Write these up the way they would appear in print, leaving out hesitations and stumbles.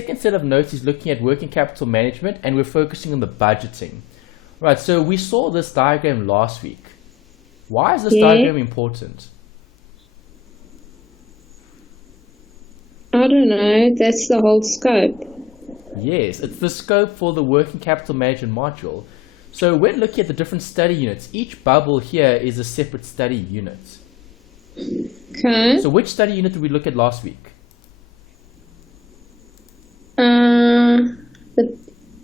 second set of notes is looking at working capital management, and we're focusing on the budgeting. Right, so we saw this diagram last week. Why is this diagram important? I don't know. That's the whole scope. Yes, it's the scope for the working capital management module. So when looking at the different study units, each bubble here is a separate study unit. Okay. So which study unit did we look at last week? The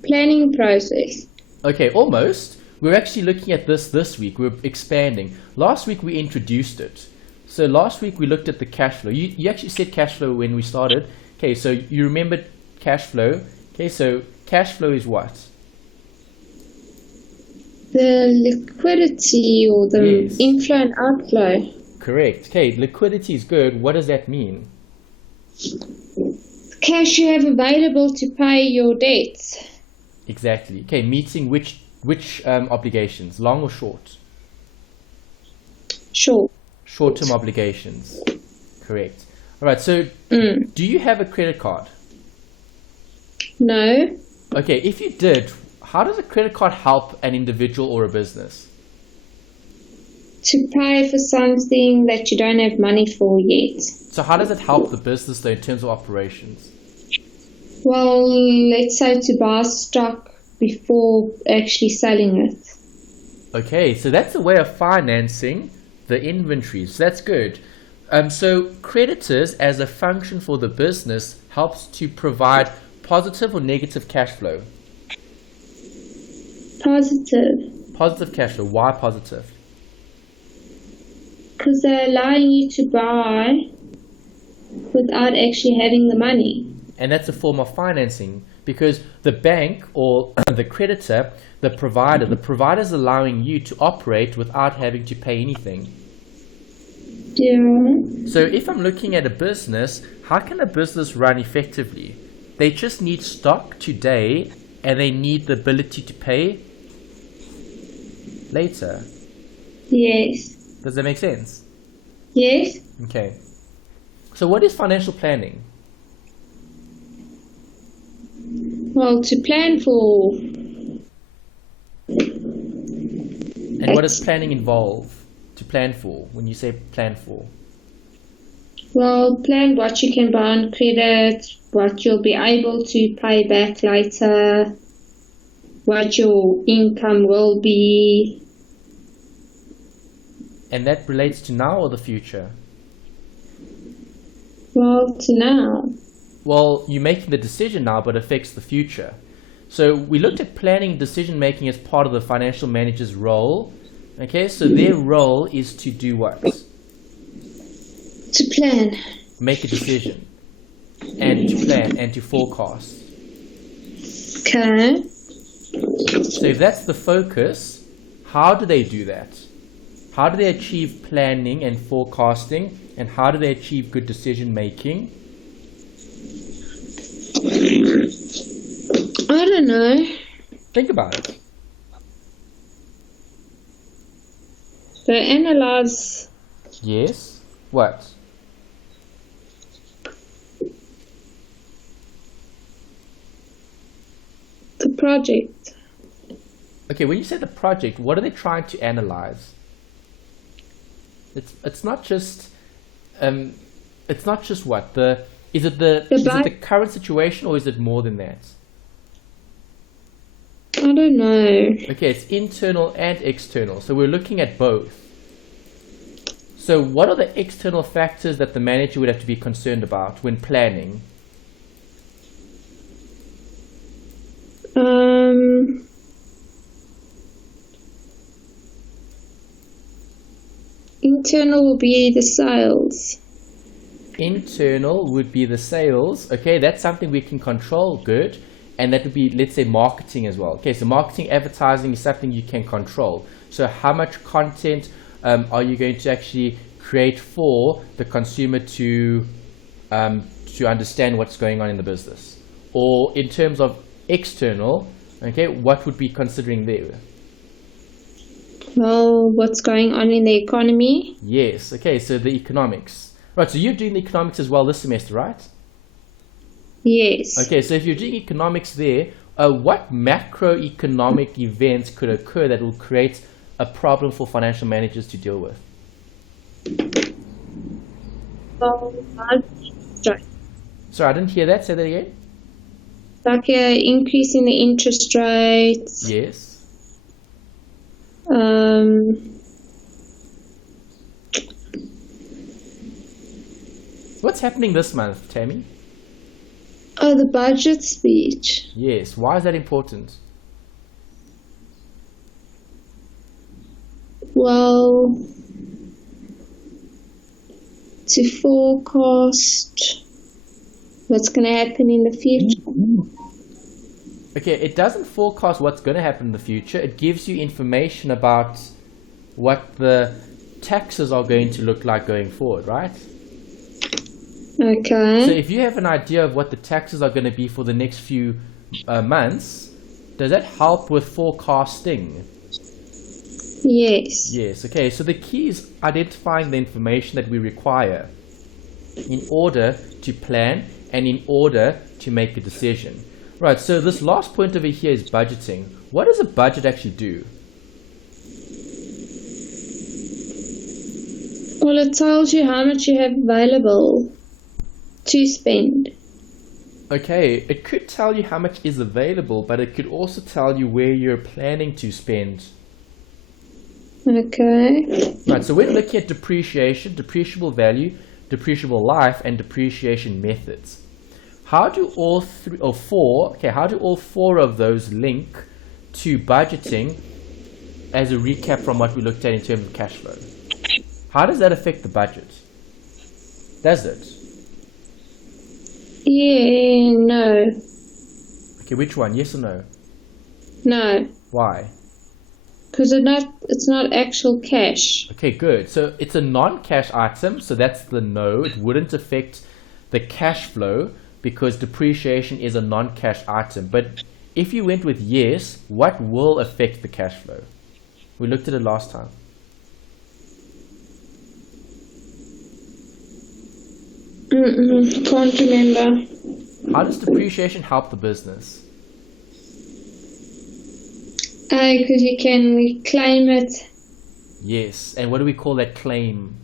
planning process. Okay, almost. We're actually looking at this week. We're expanding. Last week we introduced it. So last week we looked at the cash flow. You actually said cash flow when we started. Okay, so you remembered cash flow. Okay, so cash flow is what? The liquidity or the inflow and outflow. Correct. Okay, liquidity is good. What does that mean? Cash you have available to pay your debts. Exactly. Okay, meeting which obligations, long or short? Short. Short-term obligations. Correct. All right, so do you have a credit card? No. Okay, if you did, how does a credit card help an individual or a business? To pay for something that you don't have money for yet. So how does it help the business though in terms of operations? Well, let's say to buy stock before actually selling it. Okay, so that's a way of financing the inventory. So that's good. So creditors as a function for the business helps to provide positive or negative cash flow? Positive. Positive cash flow. Why positive? Because they're allowing you to buy without actually having the money. And that's a form of financing because the bank or the creditor, the provider is allowing you to operate without having to pay anything. Yeah. So if I'm looking at a business, how can a business run effectively? They just need stock today and they need the ability to pay later. Yes. Does that make sense? Yes. Okay. So what is financial planning? Well, to plan for. And what does planning involve? To plan for, when you say plan for? Well, plan what you can buy on credit, what you'll be able to pay back later, what your income will be. And that relates to now or the future? Well, to now. Well, you're making the decision now, but affects the future. So we looked at planning decision making as part of the financial manager's role. Okay, so their role is to do what? To plan. Make a decision. And to plan and to forecast. Okay. So if that's the focus, how do they do that? How do they achieve planning and forecasting? And how do they achieve good decision making? I don't know. Think about it. They analyze. Yes. What? The project. Okay, when you say the project, what are they trying to analyze? It's not just what is it the current situation or is it more than that? I don't know. Okay, it's internal and external. So we're looking at both. So what are the external factors that the manager would have to be concerned about when planning? Internal will be the sales. Internal would be the sales. Okay, that's something we can control. Good. And that would be, let's say, marketing as well. Okay, so marketing, advertising is something you can control. So how much content are you going to actually create for the consumer to understand what's going on in the business? Or in terms of external, okay, what would be considering there? Well, what's going on in the economy? Yes, okay, so the economics. Right, so you're doing the economics as well this semester, right? Yes. Okay, so if you're doing economics there, what macroeconomic events could occur that will create a problem for financial managers to deal with? Sorry, I didn't hear that. Say that again. Like an increase in the interest rates. Yes. What's happening this month, Tammy? Oh, the budget speech. Yes. Why is that important? Well, to forecast what's going to happen in the future. Okay, it doesn't forecast what's going to happen in the future. It gives you information about what the taxes are going to look like going forward, right? Okay. So if you have an idea of what the taxes are going to be for the next few months, does that help with forecasting? Yes. Yes, okay. So the key is identifying the information that we require in order to plan and in order to make a decision. Right, so this last point over here is budgeting. What does a budget actually do? Well, it tells you how much you have available to spend. Okay, it could tell you how much is available, but it could also tell you where you're planning to spend. Okay. Right, so we're looking at depreciation, depreciable value, depreciable life, and depreciation methods. How do all four of those link to budgeting as a recap from what we looked at in terms of cash flow? How does that affect the budget? Does it? Yeah, no. Okay, which one? Yes or no? No. Why? Because it's not actual cash. Okay, good. So it's a non-cash item, so that's the no. It wouldn't affect the cash flow because depreciation is a non-cash item. But if you went with yes, what will affect the cash flow? We looked at it last time. Can't remember. How does depreciation help the business? Because you can claim it. Yes. And what do we call that claim?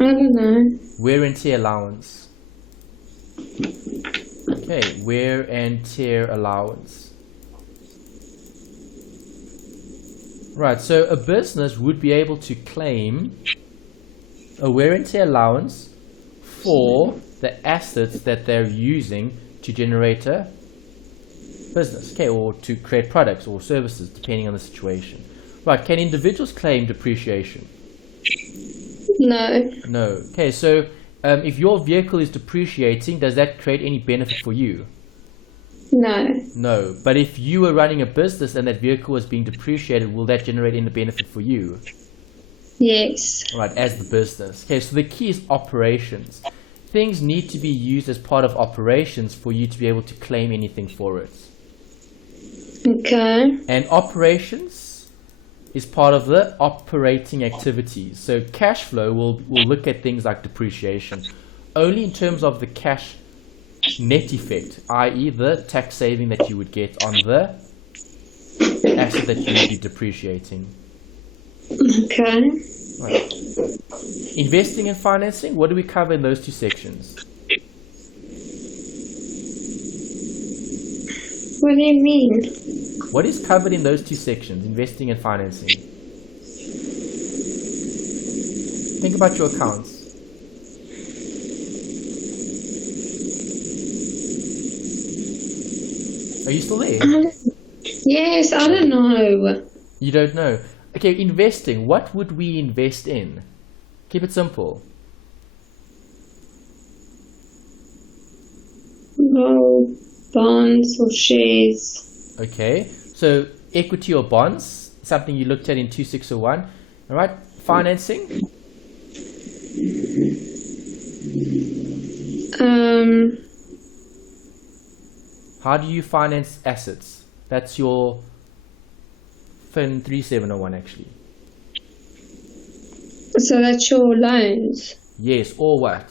I don't know. Wear and tear allowance. Okay, wear and tear allowance. Right, so a business would be able to claim a wear and tear allowance for the assets that they're using to generate a business, okay, or to create products or services, depending on the situation. Right, can individuals claim depreciation? No. No. Okay, so if your vehicle is depreciating, does that create any benefit for you? No. No. But if you were running a business and that vehicle was being depreciated, will that generate any benefit for you? Yes. Right, as the business. Okay, so the key is operations. Things need to be used as part of operations for you to be able to claim anything for it. Okay. And operations is part of the operating activities. So cash flow will look at things like depreciation only in terms of the cash net effect, i.e. the tax saving that you would get on the asset that you would be depreciating. Okay. Right. Investing and financing, what do we cover in those two sections? What do you mean? What is covered in those two sections, investing and financing? Think about your accounts. Are you still there? Yes, I don't know. You don't know. Okay, investing. What would we invest in? Keep it simple. Well, bonds or shares. Okay, so equity or bonds, something you looked at in 2601. All right, financing. How do you finance assets? That's your FIN3701 actually. So that's your loans. Yes, or what?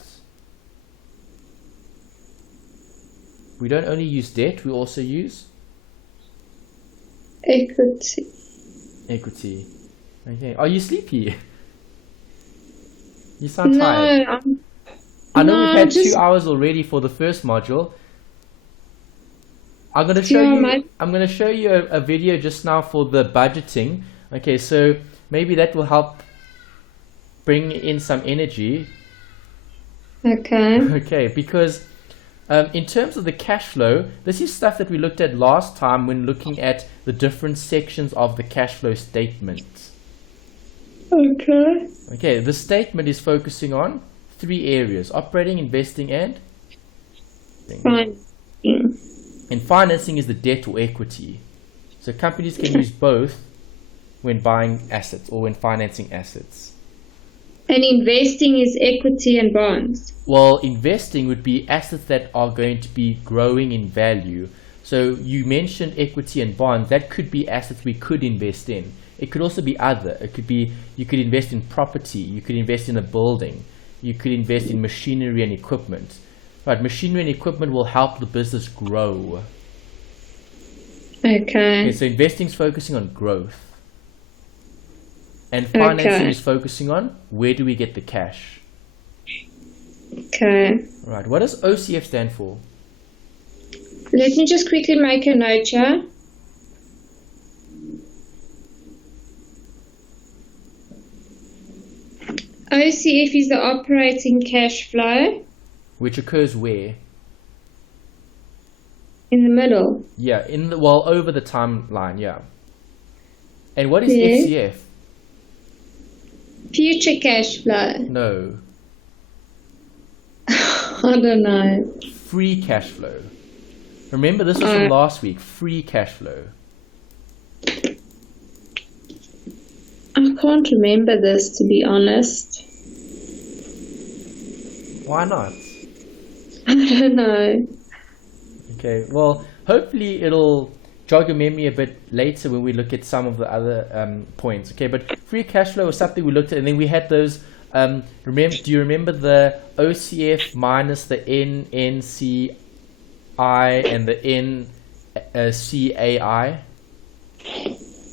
We don't only use debt, we also use Equity. equity. Okay. Are you sleepy? You sound tired. I know we've had 2 hours already for the first module. I'm going to show you a video just now for the budgeting. Okay, so maybe that will help bring in some energy. Okay. Okay, because in terms of the cash flow, this is stuff that we looked at last time when looking at the different sections of the cash flow statement. Okay. Okay, the statement is focusing on 3 areas: operating, investing, and Financing. and financing is the debt or equity. So companies can use both when buying assets or when financing assets. And investing is equity and bonds. Well, investing would be assets that are going to be growing in value. So you mentioned equity and bonds. That could be assets we could invest in. It could also be other. It could be, you could invest in property. You could invest in a building. You could invest in machinery and equipment. Right, machinery and equipment will help the business grow. Okay. So investing is focusing on growth. And financing is focusing on where do we get the cash. Okay. Right, what does OCF stand for? Let me just quickly make a note here. OCF is the operating cash flow. Which occurs where? In the middle. Yeah, over the timeline, yeah. And what is FCF? Future cash flow. No. I don't know. Free cash flow. Remember, this was from last week. Free cash flow. I can't remember this, to be honest. Why not? I don't know. Okay, well, hopefully it'll jog your memory a bit later when we look at some of the other points. Okay, but free cash flow was something we looked at, and then we had those. Do you remember the OCF minus the NNCI and the NCAI?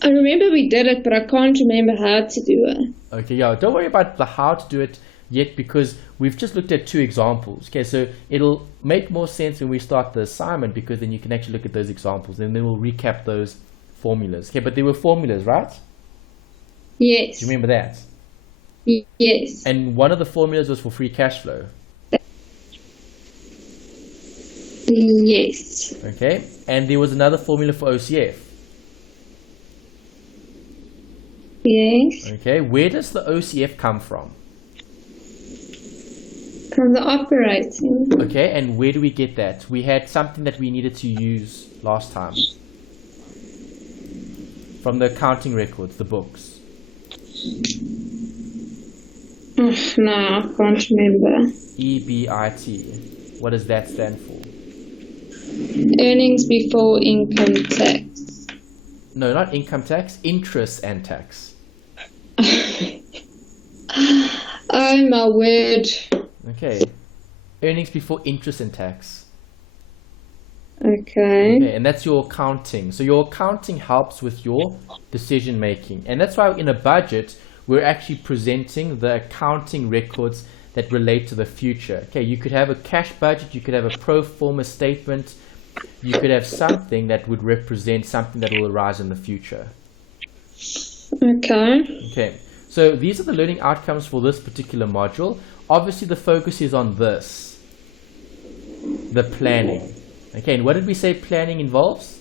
I remember we did it, but I can't remember how to do it. Okay, yeah, don't worry about the how to do it yet, because we've just looked at 2 examples. Okay, so it'll make more sense when we start the assignment, because then you can actually look at those examples and then we'll recap those formulas. Okay, but they were formulas, right? Yes. Do you remember that? Yes. And one of the formulas was for free cash flow. Yes. Okay, and there was another formula for OCF. Yes. Okay, where does the OCF come from? From the operating. Okay, and where do we get that? We had something that we needed to use last time. From the accounting records, the books. No, I can't remember. EBIT. What does that stand for? Earnings before income tax. No, not income tax, interest and tax. Oh my word. Okay. Earnings before interest and tax. Okay. Okay, and that's your accounting. So your accounting helps with your decision making. And that's why in a budget, we're actually presenting the accounting records that relate to the future. Okay, you could have a cash budget, you could have a pro forma statement, you could have something that would represent something that will arise in the future. Okay. Okay, so these are the learning outcomes for this particular module. Obviously the focus is on this, the planning. Okay, and what did we say planning involves?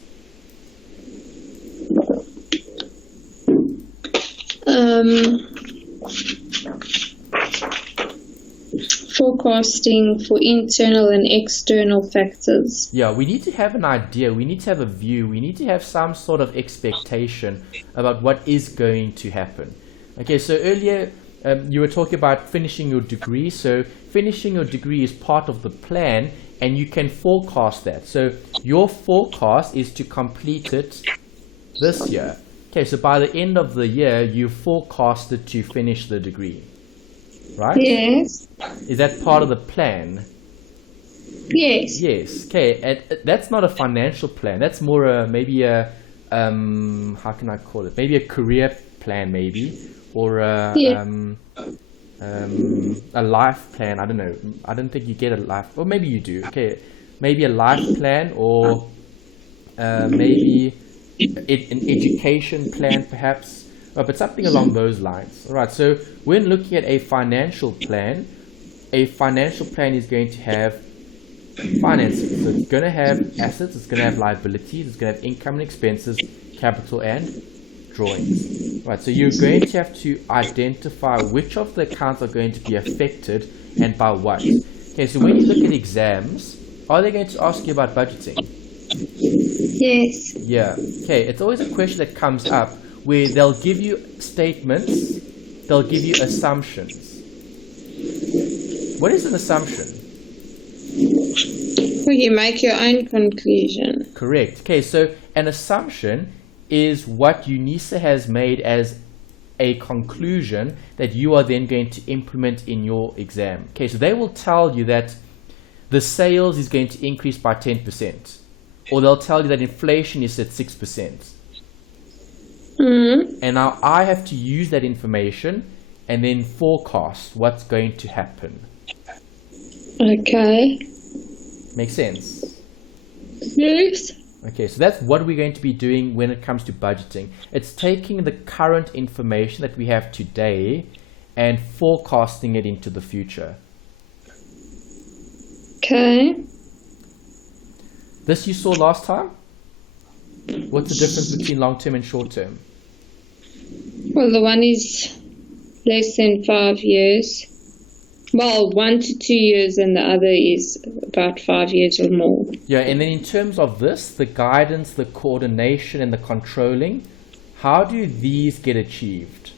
Forecasting for internal and external factors. Yeah, we need to have an idea, we need to have a view, we need to have some sort of expectation about what is going to happen. Okay, so earlier you were talking about finishing your degree. So finishing your degree is part of the plan, and you can forecast that. So your forecast is to complete it this year. Okay, so by the end of the year, you forecasted to finish the degree, right? Yes. Is that part of the plan? Yes. Yes. Okay. That's not a financial plan. That's more maybe a how can I call it? Maybe a career plan, maybe, or Yeah. a life plan. I don't know. I don't think you get a life, or maybe you do. Okay. Maybe a life plan, or maybe an education plan, perhaps, but something along those lines. All right. So when looking at a financial plan is going to have finances. So it's going to have assets, it's going to have liabilities, it's going to have income and expenses, capital and drawings. Right, so you're going to have to identify which of the accounts are going to be affected and by what. Okay, so when you look at exams, are they going to ask you about budgeting? Yes. Yeah. Okay, it's always a question that comes up where they'll give you statements, they'll give you assumptions. What is an assumption? Well, you make your own conclusion. Correct. Okay, so an assumption is what UNISA has made as a conclusion that you are then going to implement in your exam. Okay, so they will tell you that the sales is going to increase by 10%, or they'll tell you that inflation is at 6%. And now I have to use that information and then forecast what's going to happen. Okay. Make sense? Yes. Okay, so that's what we're going to be doing when it comes to budgeting. It's taking the current information that we have today and forecasting it into the future. Okay. This you saw last time? What's the difference between long-term and short-term? Well, the one is less than 5 years. Well, 1 to 2 years, and the other is about 5 years or more. Yeah, and then in terms of this, the guidance, the coordination, and the controlling, how do these get achieved?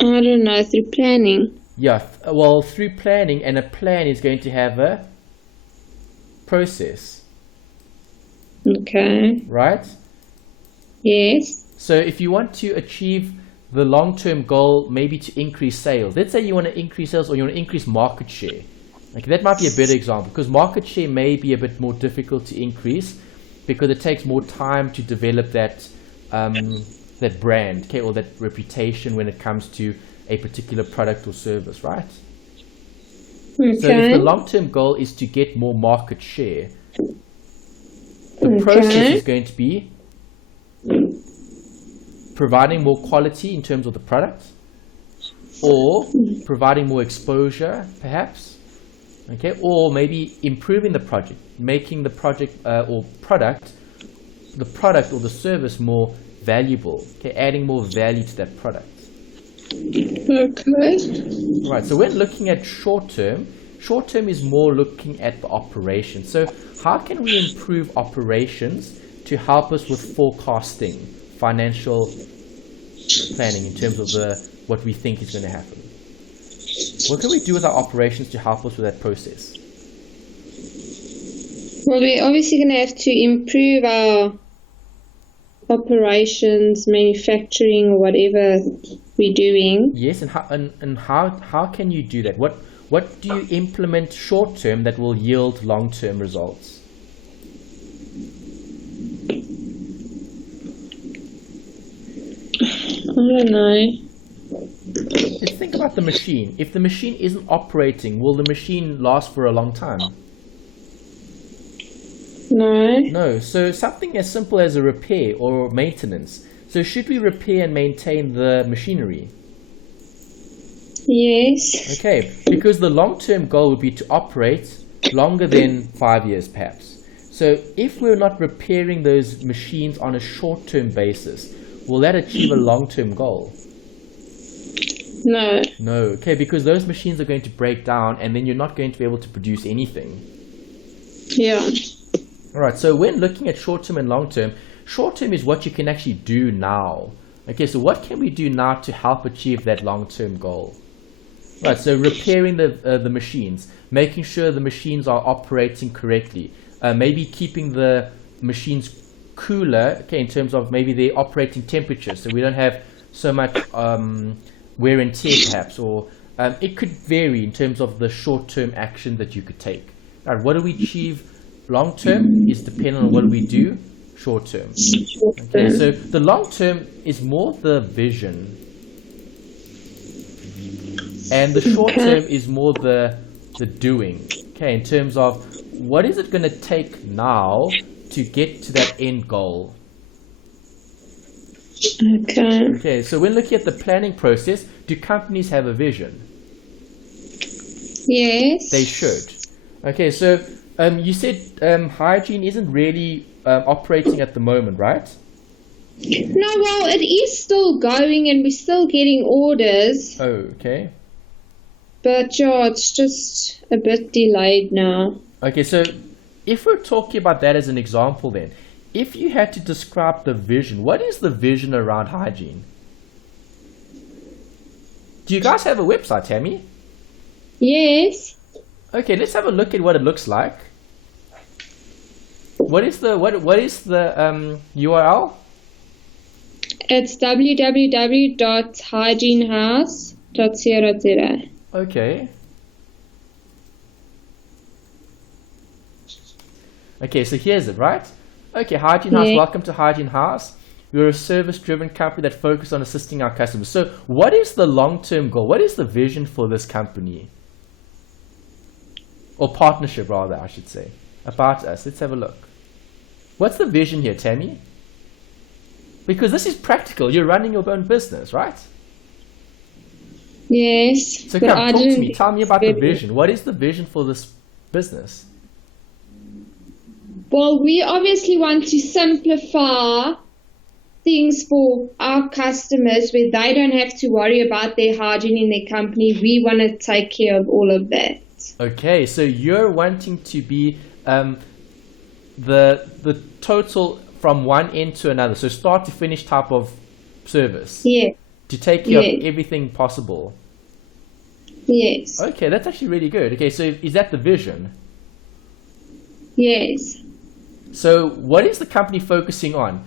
I don't know, through planning. Yeah, well, through planning, and a plan is going to have a process, Okay. right? Yes. So if you want to achieve the long-term goal, maybe to increase sales, let's say you want to increase sales or you want to increase market share. Like that might be a better example, because market share may be a bit more difficult to increase because it takes more time to develop that that brand, okay, or that reputation when it comes to a particular product or service, right? Okay. So if the long-term goal is to get more market share, the process is going to be providing more quality in terms of the product, or providing more exposure, perhaps, okay, or maybe improving the project, making the project or product, the product or the service more valuable, okay, adding more value to that product. Okay. Right, so when looking at short term is more looking at the operation. So how can we improve operations to help us with forecasting, financial planning in terms of what we think is going to happen? What can we do with our operations to help us with that process? Well, we're obviously going to have to improve our operations, manufacturing, or whatever we're doing. Yes, and how can you do that? What do you implement short term that will yield long term results? I don't know. Let's think about the machine. If the machine isn't operating, will the machine last for a long time? No. No. So something as simple as a repair or maintenance. So should we repair and maintain the machinery? Yes. Okay, because the long-term goal would be to operate longer than 5 years perhaps. So if we're not repairing those machines on a short-term basis, will that achieve a long-term goal? No. No. Okay, because those machines are going to break down and then you're not going to be able to produce anything. Yeah. All right, so when looking at short-term and long-term, short-term is what you can actually do now. Okay, so what can we do now to help achieve that long-term goal? Right, so repairing the machines, making sure the machines are operating correctly, maybe keeping the machines cooler, okay, in terms of maybe their operating temperature, so we don't have so much wear and tear perhaps, or it could vary in terms of the short-term action that you could take. Right, what do we achieve long-term is dependent on what we do short-term. Okay, so the long-term is more the vision, and the short-term is more the doing. Okay, in terms of what is it going to take now to get to that end goal. Okay, so when looking at the planning process, do companies have a vision? Yes. They should. Okay, so you said hygiene isn't really operating at the moment, right? No, well, it is still going and we're still getting orders. Oh, okay. But yeah, it's just a bit delayed now. Okay, so if we're talking about that as an example then, if you had to describe the vision, what is the vision around hygiene? Do you guys have a website, Tammy? Yes. Okay, let's have a look at what it looks like. What is the URL? It's www.hygienehouse.co.za. Okay. Okay, so here's it, right? Okay, Hygiene House, welcome to Hygiene House. We're a service-driven company that focuses on assisting our customers. So what is the long-term goal? What is the vision for this company? Or partnership, rather, I should say. About us. Let's have a look. What's the vision here, Tammy? Because this is practical. You're running your own business, right? Yes. So come, talk to me. Tell me about the vision. What is the vision for this business? Well, we obviously want to simplify things for our customers where they don't have to worry about their hygiene in their company. We want to take care of all of that. Okay, so you're wanting to be the total from one end to another, so start to finish type of service. Yeah. To take care of everything possible. Yes. Okay, that's actually really good. Okay, so is that the vision? Yes. So what is the company focusing on?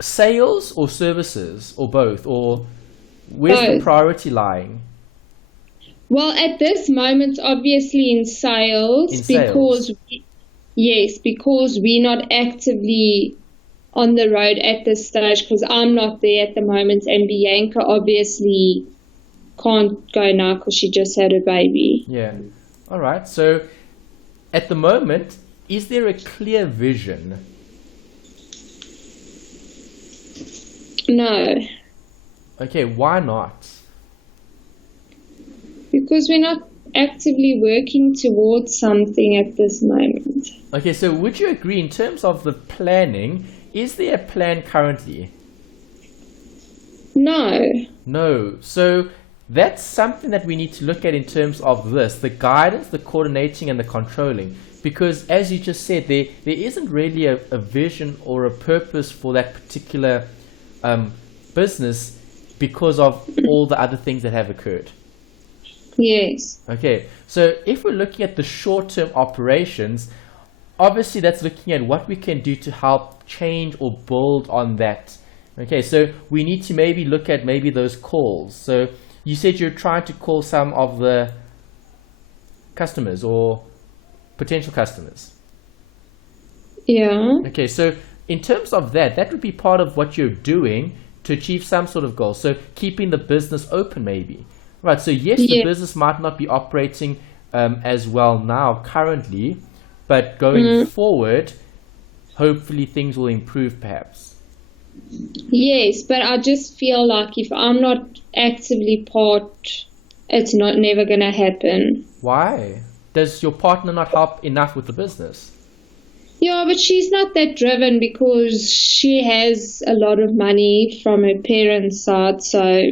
Sales or services or both? Or where's the priority lying? Well, at this moment, obviously in sales, because we're not actively on the road at this stage, because I'm not there at the moment, and Bianca obviously can't go now because she just had a baby. Yeah. All right. So at the moment, is there a clear vision? No. Okay, why not? Because we're not actively working towards something at this moment. Okay, so would you agree in terms of the planning, is there a plan currently? No. No. So that's something that we need to look at in terms of this, the guidance, the coordinating and the controlling. Because as you just said, there isn't really a vision or a purpose for that particular business because of all the other things that have occurred. Yes. Okay, so if we're looking at the short-term operations, obviously that's looking at what we can do to help change or build on that. Okay, so we need to maybe look at maybe those calls. So you said you're trying to call some of the customers or potential customers. Yeah. Okay, so in terms of that, that would be part of what you're doing to achieve some sort of goal. So keeping the business open maybe. Right, so yes, the business might not be operating as well now currently, but going forward, hopefully things will improve perhaps. Yes, but I just feel like if I'm not actively part, it's never going to happen. Why? Does your partner not help enough with the business? Yeah, but she's not that driven because she has a lot of money from her parents' side, so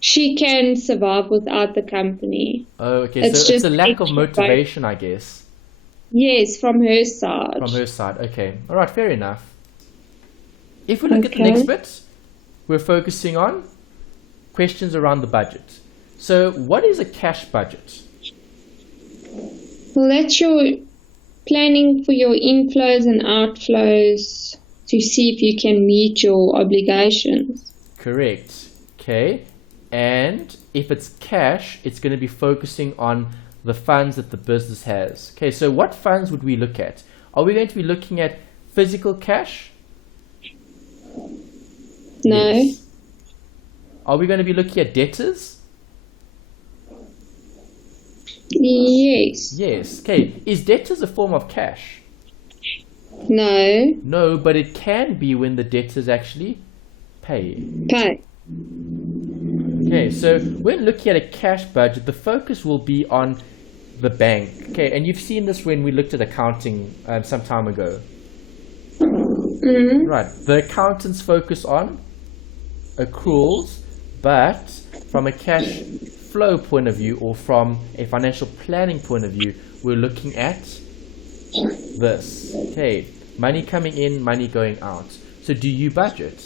she can survive without the company. Oh, okay. So it's a lack of motivation, I guess. Yes, from her side. From her side. Okay. All right. Fair enough. If we look at the next bit, we're focusing on questions around the budget. So what is a cash budget? Well, that's your planning for your inflows and outflows to see if you can meet your obligations. Correct. Okay. And if it's cash, it's going to be focusing on the funds that the business has. Okay, so what funds would we look at? Are we going to be looking at physical cash? No. Yes. Are we going to be looking at debtors? Yes. Yes. Okay, is debtors a form of cash? No. No, but it can be when the debtors actually pay. Pay. Okay, so when looking at a cash budget, the focus will be on the bank. Okay, and you've seen this when we looked at accounting some time ago. Mm-hmm. Right, the accountants focus on accruals, but from a cash flow point of view or from a financial planning point of view, we're looking at this. Okay, money coming in, money going out. So do you budget?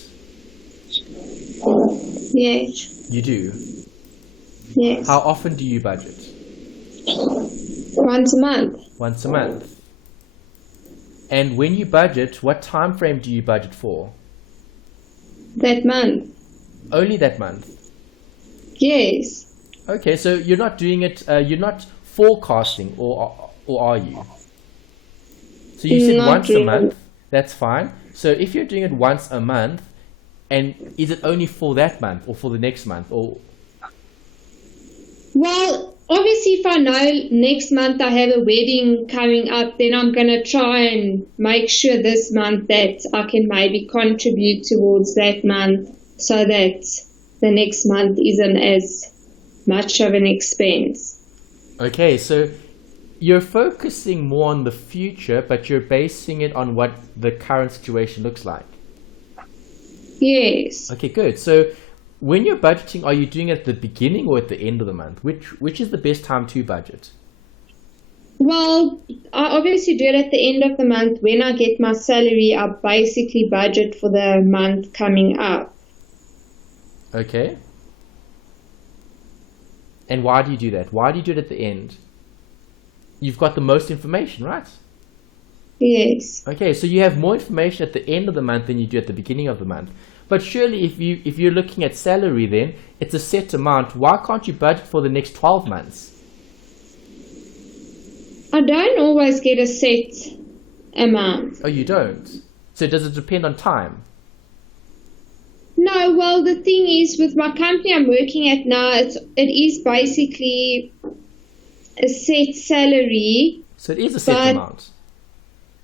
Yes. You do. Yes. How often do you budget? Once a month. Once a month. And when you budget, what time frame do you budget for? That month. Only that month. Yes. Okay, so you're not doing it, you're not forecasting, or are you? So you said Not once really. a month, that's fine. So if you're doing it once a month, and is it only for that month or for the next month? Or Well, obviously, if I know next month I have a wedding coming up, then I'm going to try and make sure this month that I can maybe contribute towards that month so that the next month isn't as much of an expense. okay, so you're focusing more on the future, but you're basing it on what the current situation looks like. Yes. Okay, good. So when you're budgeting, are you doing it at the beginning or at the end of the month? Which is the best time to budget? Well, I obviously do it at the end of the month. When I get my salary, I basically budget for the month coming up. Okay. And why do you do that? Why do you do it at the end? You've got the most information, right? Yes. Okay, so you have more information at the end of the month than you do at the beginning of the month. But surely if you're looking at salary, then it's a set amount. Why can't you budget for the next 12 months? I don't always get a set amount. Oh, you don't? So does it depend on time? No, well, the thing is, with my company I'm working at now, it is basically a set salary. So it is a set amount.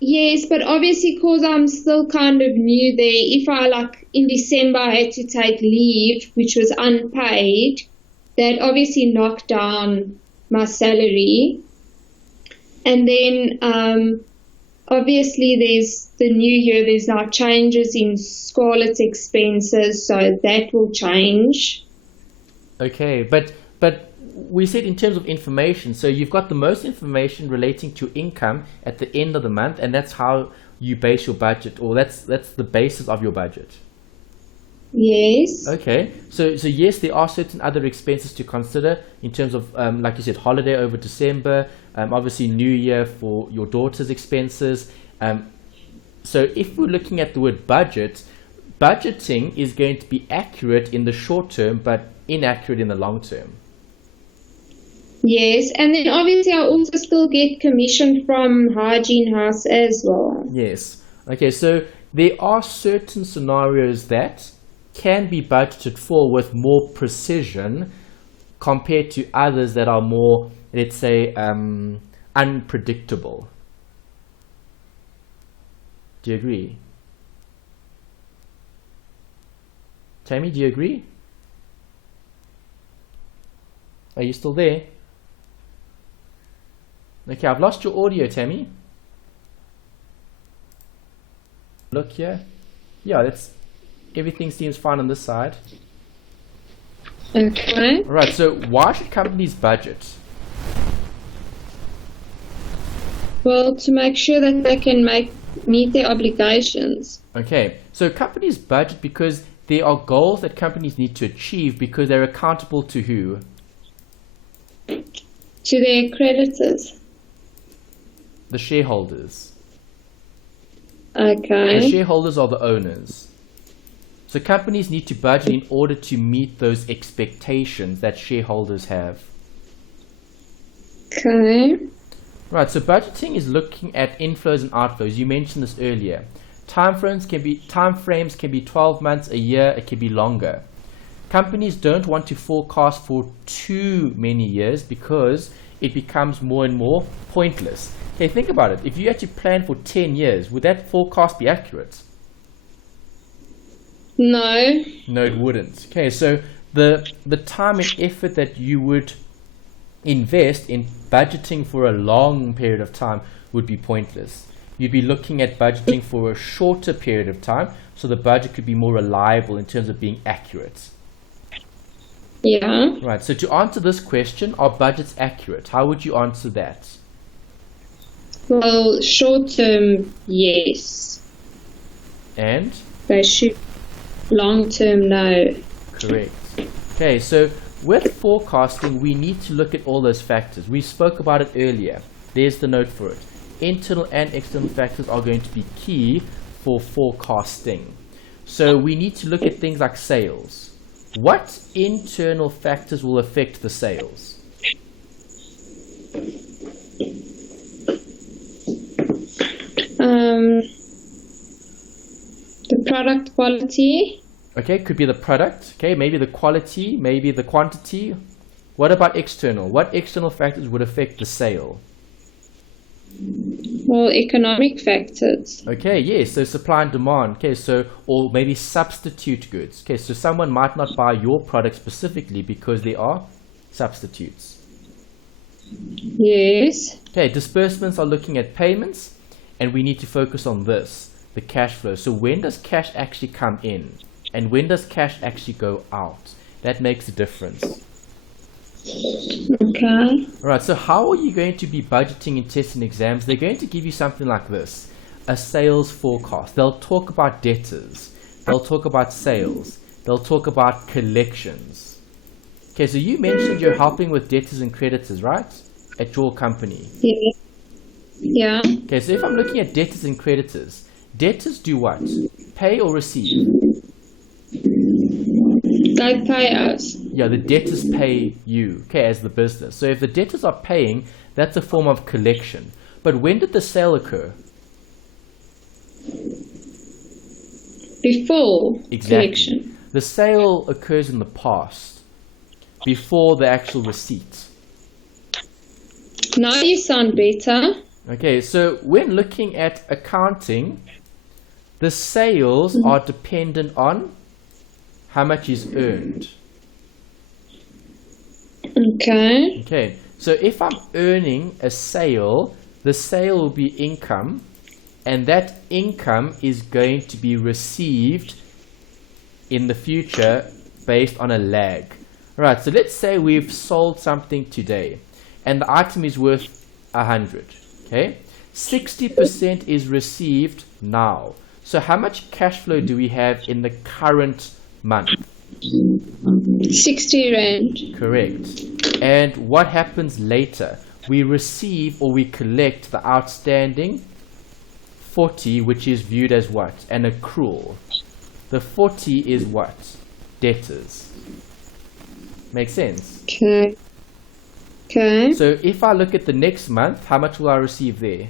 Yes, but obviously because I'm still kind of new there, if I, like, in December I had to take leave, which was unpaid, that obviously knocked down my salary. And then obviously there's the new year, there's now changes in Scarlett's expenses, so that will change. Okay, but we said in terms of information, so you've got the most information relating to income at the end of the month, and that's how you base your budget, or that's the basis of your budget. Yes. Okay, so yes, there are certain other expenses to consider in terms of, like you said, holiday over December, obviously New Year for your daughter's expenses. So if we're looking at the word budget, budgeting is going to be accurate in the short term, but inaccurate in the long term. Yes, and then obviously I also still get commission from Hygiene House as well. Yes. Okay, so there are certain scenarios that can be budgeted for with more precision compared to others that are more, let's say, unpredictable. Do you agree? Tammy, do you agree? Are you still there? Okay, I've lost your audio, Tammy. Look here. Yeah, everything seems fine on this side. Okay. Right, so why should companies budget? Well, to make sure that they can meet their obligations. Okay, so companies budget because there are goals that companies need to achieve because they're accountable to who? To their creditors. The shareholders. Okay. The shareholders are the owners. So companies need to budget in order to meet those expectations that shareholders have. Okay. Right, so budgeting is looking at inflows and outflows. You mentioned this earlier. Time frames can be 12 months, a year, it can be longer. Companies don't want to forecast for too many years because it becomes more and more pointless. Okay, think about it. If you had to plan for 10 years, would that forecast be accurate? No. No, it wouldn't. Okay, so the time and effort that you would invest in budgeting for a long period of time would be pointless. You'd be looking at budgeting for a shorter period of time so the budget could be more reliable in terms of being accurate. Yeah. Right, so to answer this question, are budgets accurate? How would you answer that? Well, short term, yes. And? They should. Long term, no. Correct. Okay, so with forecasting, we need to look at all those factors. We spoke about it earlier. There's the note for it. Internal and external factors are going to be key for forecasting. So we need to look at things like sales. What internal factors will affect the sales? The product quality. Okay, could be the product. Okay, maybe the quality, maybe the quantity. What about external? What external factors would affect the sale? Well, economic factors. Okay, yes, so supply and demand. Okay, so, or maybe substitute goods. Okay, so someone might not buy your product specifically because there are substitutes. Yes. Okay, disbursements are looking at payments, and we need to focus on this, the cash flow. So when does cash actually come in? And when does cash actually go out? That makes a difference. Okay. Alright, so how are you going to be budgeting in tests and exams? They're going to give you something like this, a sales forecast. They'll talk about debtors. They'll talk about sales. They'll talk about collections. Okay, so you mentioned you're helping with debtors and creditors, right? At your company. Yeah. Yeah. Okay, so if I'm looking at debtors and creditors, debtors do what? Pay or receive? They pay us. Yeah, the debtors pay you, okay, as the business. So if the debtors are paying, that's a form of collection. But when did the sale occur? Before Exactly. collection. The sale occurs in the past, before the actual receipt. Now you sound better. Okay, so when looking at accounting, the sales are dependent on how much is earned. Okay. Okay, so if I'm earning a sale, the sale will be income, and that income is going to be received in the future based on a lag. Alright, so let's say we've sold something today, and the item is worth 100. Okay, 60% is received now. So how much cash flow do we have in the current month? 60 rand. Correct. And what happens later? We receive or we collect the outstanding 40, which is viewed as what? An accrual. The 40 is what? Debtors. Make sense? Okay. Okay. So if I look at the next month, how much will I receive there?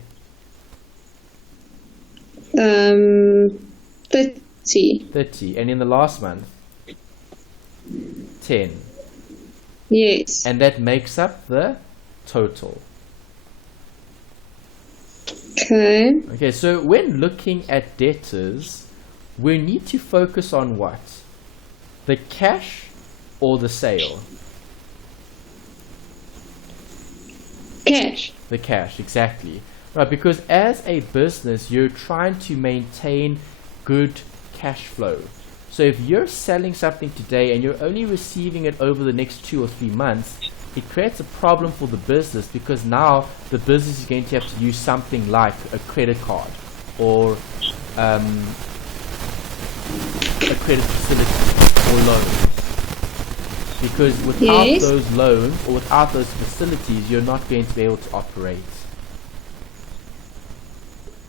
30. 30. And in the last month? 10. Yes. And that makes up the total. Okay. Okay, so when looking at debtors, we need to focus on what? The cash or the sale? Cash. The cash, exactly. Right, because as a business, you're trying to maintain good cash flow. So if you're selling something today and you're only receiving it over the next 2 or 3 months, it creates a problem for the business, because now the business is going to have to use something like a credit card or a credit facility or loans. Because without Yes. those loans or without those facilities, you're not going to be able to operate.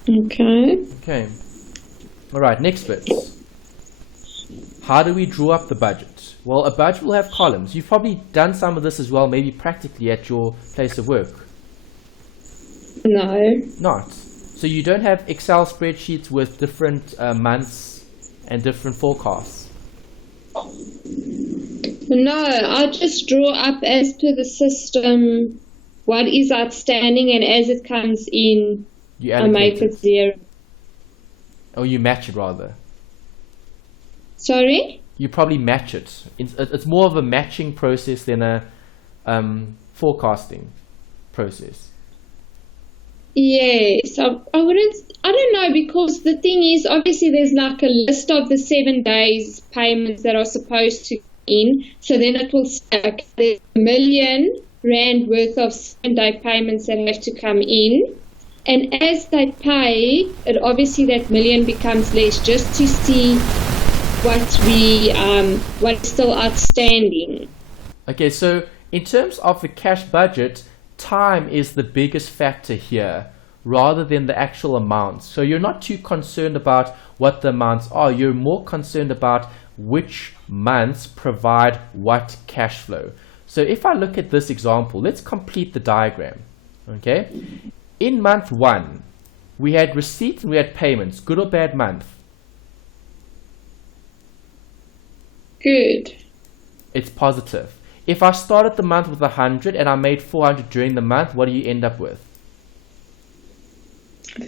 Okay. Okay. Alright, next bit. how do we draw up the budget? Well, a budget will have columns. You've probably done some of this as well, maybe practically at your place of work. No. Not. So you don't have Excel spreadsheets with different months and different forecasts? No, I'll just draw up as per the system what is outstanding, and as it comes in, You I make allocate it 0. Or you match it rather. Sorry? You probably match it. It's more of a matching process than a forecasting process. Yes, I don't know, because the thing is, obviously there's like a list of the 7 days payments that are supposed to in, so then it will say, okay, there's R1 million worth of 7-day payments that have to come in, and as they pay, it obviously that million becomes less, just to see what's still outstanding. Okay, so in terms of the cash budget, time is the biggest factor here rather than the actual amounts. So you're not too concerned about what the amounts are. You're more concerned about which months provide what cash flow. So if I look at this example, let's complete the diagram. Okay, in month 1 we had receipts and we had payments. Good or bad month? Good. It's positive. If I started the month with 100 and I made 400 during the month, what do you end up with?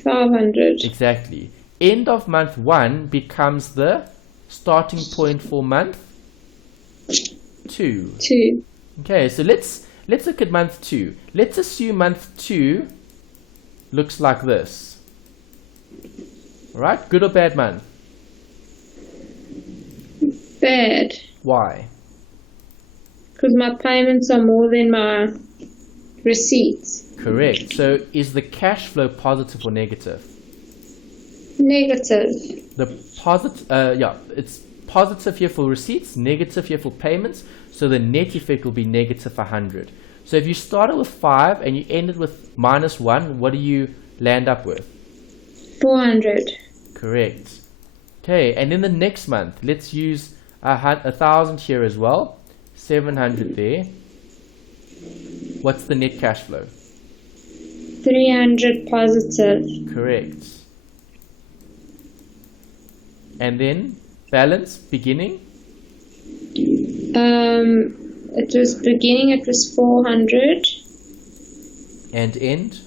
500. Exactly. End of month 1 becomes the starting point for month 2. 2. Okay, so let's look at month 2. Let's assume month 2 looks like this. Alright, good or bad month? Bad. Why? Because my payments are more than my receipts. Correct. So is the cash flow positive or negative? Negative. It's positive here for receipts, negative here for payments, so the net effect will be negative 100. So if you started with 5 and you ended with -1, what do you land up with? 400. Correct. Okay, and then the next month, let's use 1,000 here as well, 700 there. What's the net cash flow? 300 positive. Correct. And then balance, beginning? It was beginning, it was 400. And end?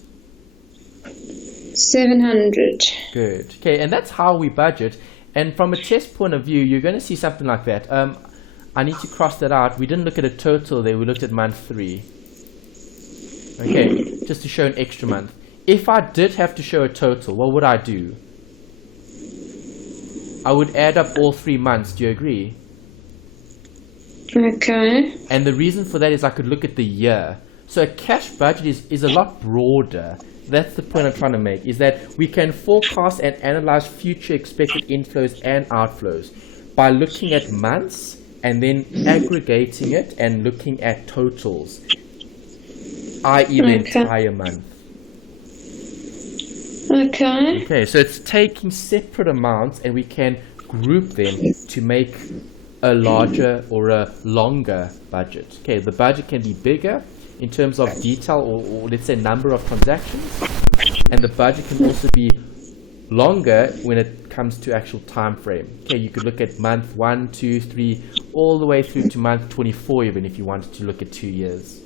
700. Good. Okay, and that's how we budget. And from a test point of view, you're going to see something like that. I need to cross that out. We didn't look at a total there. We looked at month 3. Okay, just to show an extra month. If I did have to show a total, what would I do? I would add up all 3 months. Do you agree? Okay. And the reason for that is I could look at the year. So a cash budget is a lot broader. That's the point I'm trying to make, is that we can forecast and analyze future expected inflows and outflows by looking at months and then aggregating it and looking at totals, i.e. the entire month. Okay. Okay, so it's taking separate amounts and we can group them to make a larger or a longer budget. Okay, the budget can be bigger in terms of detail or let's say number of transactions, and the budget can also be longer when it comes to actual time frame. Okay, you could look at month 1, 2, 3, all the way through to month 24 even if you wanted to look at 2 years.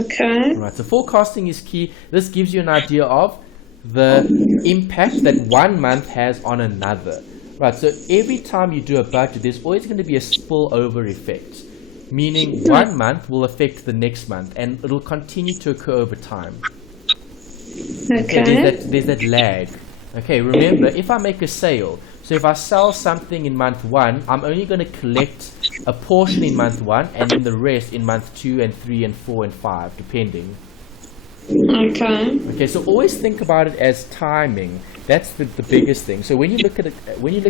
Okay. Right, so forecasting is key. This gives you an idea of the impact that one month has on another. Right, so every time you do a budget, there's always going to be a spillover effect, meaning one month will affect the next month and it'll continue to occur over time. Okay. There's that lag. Okay, remember, if I make a sale, so if I sell something in month 1, I'm only going to collect a portion in month 1 and then the rest in month 2 and 3 and 4 and 5, depending. Okay. Okay, so always think about it as timing. That's the biggest thing. So when you look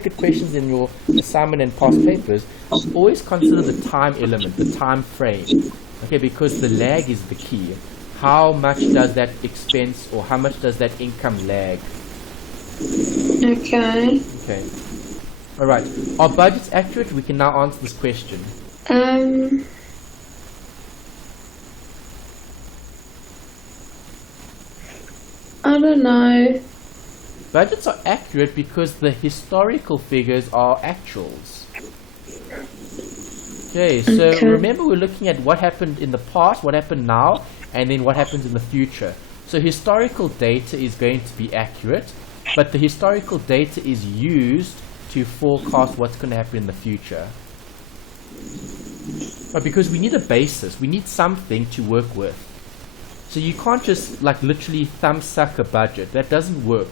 at questions in your assignment and past papers, always consider the time element, the time frame. Okay, because the lag is the key. How much does that expense or how much does that income lag? Okay. Okay. All right. Are budgets accurate? We can now answer this question. I don't know. Budgets are accurate because the historical figures are actuals. Okay, so remember we're looking at what happened in the past, what happened now, and then what happens in the future. So historical data is going to be accurate, but the historical data is used to forecast what's going to happen in the future. But because we need a basis, we need something to work with. So you can't just like literally thumbsuck a budget. That doesn't work.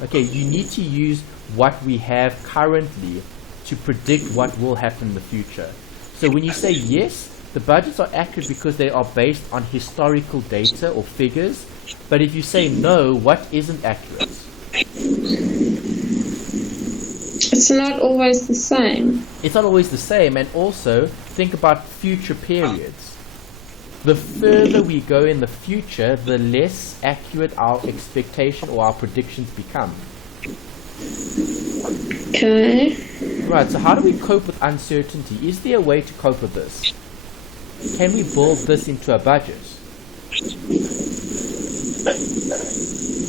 Okay, you need to use what we have currently to predict what will happen in the future. So when you say yes, the budgets are accurate because they are based on historical data or figures. But if you say no, what isn't accurate? It's not always the same. It's not always the same. And also, think about future periods. The further we go in the future, the less accurate our expectation or our predictions become. Okay. Right, so how do we cope with uncertainty? Is there a way to cope with this? Can we build this into a budget?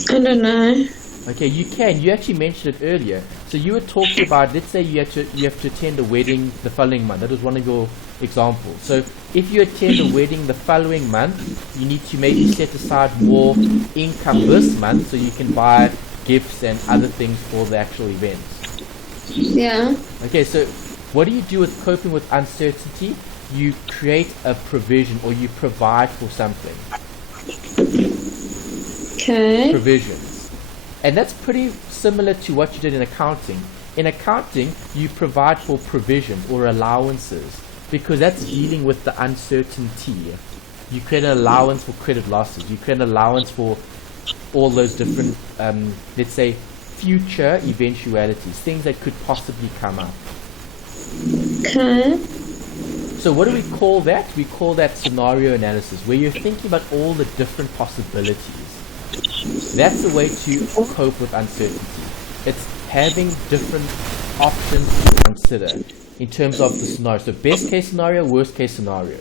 I don't know. Okay, you can. You actually mentioned it earlier. So you were talking about, let's say you have to attend a wedding the following month. That was one of your examples. So if you attend a wedding the following month, you need to maybe set aside more income this month so you can buy gifts and other things for the actual event. Yeah. Okay, so what do you do with coping with uncertainty? You create a provision or you provide for something. Okay. Provisions. And that's pretty similar to what you did in accounting. In accounting, you provide for provisions or allowances because that's dealing with the uncertainty. You create an allowance for credit losses. You create an allowance for all those different, let's say, future eventualities, things that could possibly come up. Okay. So what do we call that? We call that scenario analysis, where you're thinking about all the different possibilities. That's the way to cope with uncertainty. It's having different options to consider in terms of the scenario. So best case scenario, worst case scenario.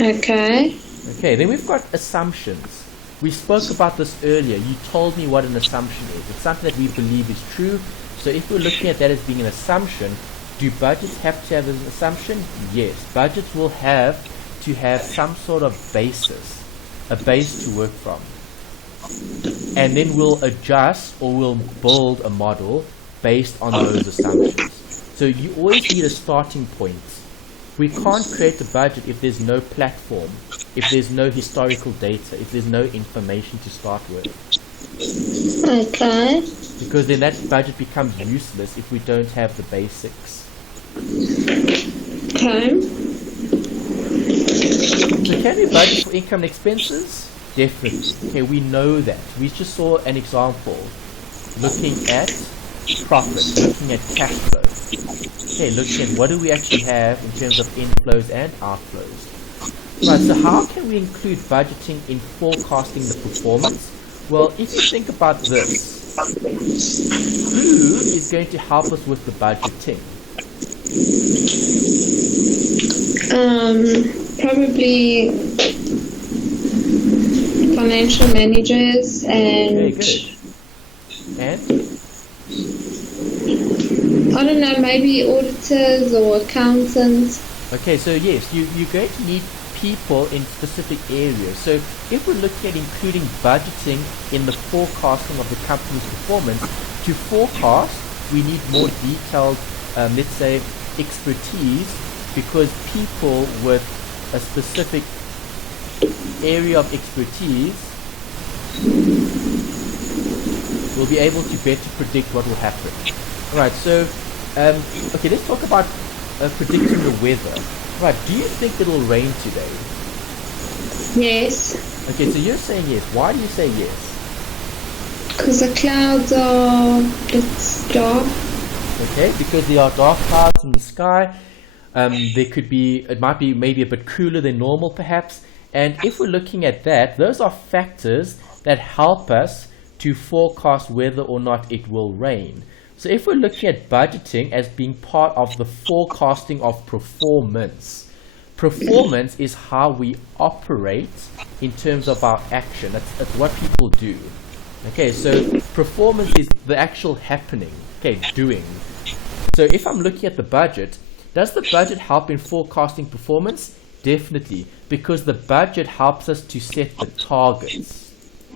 Okay. Okay, then we've got assumptions. We spoke about this earlier. You told me what an assumption is. It's something that we believe is true. So if we're looking at that as being an assumption, do budgets have to have an assumption? Yes. Budgets will have to have some sort of basis, a base to work from. And then we'll adjust or we'll build a model based on those assumptions. So you always need a starting point. We can't create a budget if there's no platform, if there's no historical data, if there's no information to start with. Okay. Because then that budget becomes useless if we don't have the basics. Okay. So can we budget for income and expenses? Definitely. Okay, we know that. We just saw an example looking at profit, looking at cash flow. Okay, looking at what do we actually have in terms of inflows and outflows. Right, so how can we include budgeting in forecasting the performance? Well, if you think about this, who is going to help us with the budgeting? Probably financial managers and... Very good. And? I don't know, maybe auditors or accountants. Okay, so yes, you're going to need people in specific areas. So if we're looking at including budgeting in the forecasting of the company's performance, to forecast, we need more detailed, let's say, expertise, because people with a specific area of expertise will be able to better predict what will happen. Right, so, okay, let's talk about predicting the weather. Right, do you think it'll rain today? Yes. Okay, so you're saying yes. Why do you say yes? Because the clouds are, it's dark. Okay, because there are dark clouds in the sky. There could be, it might be maybe a bit cooler than normal perhaps. And if we're looking at that, those are factors that help us to forecast whether or not it will rain. So if we're looking at budgeting as being part of the forecasting of performance, performance is how we operate in terms of our action. That's what people do. Okay, so performance is the actual happening, okay, doing. So if I'm looking at the budget, does the budget help in forecasting performance? Definitely, because the budget helps us to set the targets.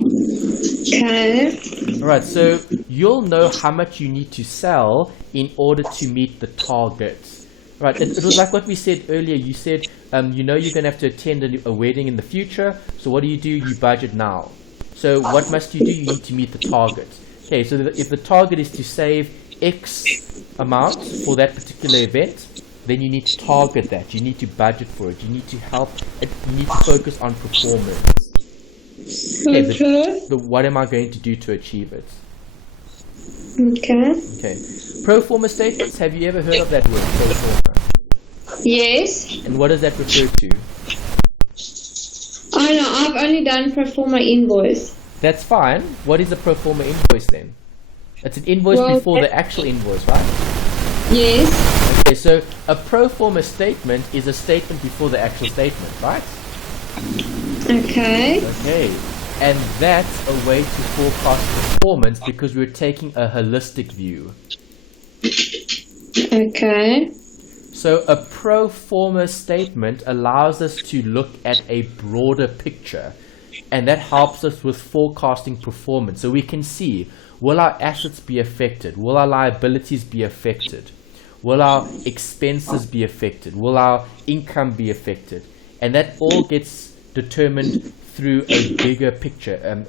Okay. Alright, so you'll know how much you need to sell in order to meet the targets. Right, it was like what we said earlier. You said, you know you're going to have to attend a wedding in the future, so what do? You budget now. So what must you do? You need to meet the target. Okay, so if the target is to save X amount for that particular event, then you need to target that. You need to budget for it. You need to you need to focus on performance. Okay, what am I going to do to achieve it? Okay. Okay. Pro forma statements, have you ever heard of that word, pro forma? Yes. And what does that refer to? Oh no, I've only done pro forma invoice. That's fine. What is a pro forma invoice then? It's an invoice before the actual invoice, right? Yes. Okay, so a pro forma statement is a statement before the actual statement, right? Okay. Okay. And that's a way to forecast performance because we're taking a holistic view. Okay. So a pro forma statement allows us to look at a broader picture, and that helps us with forecasting performance. So we can see, will our assets be affected? Will our liabilities be affected? Will our expenses be affected? Will our income be affected? And that all gets determined through a bigger picture,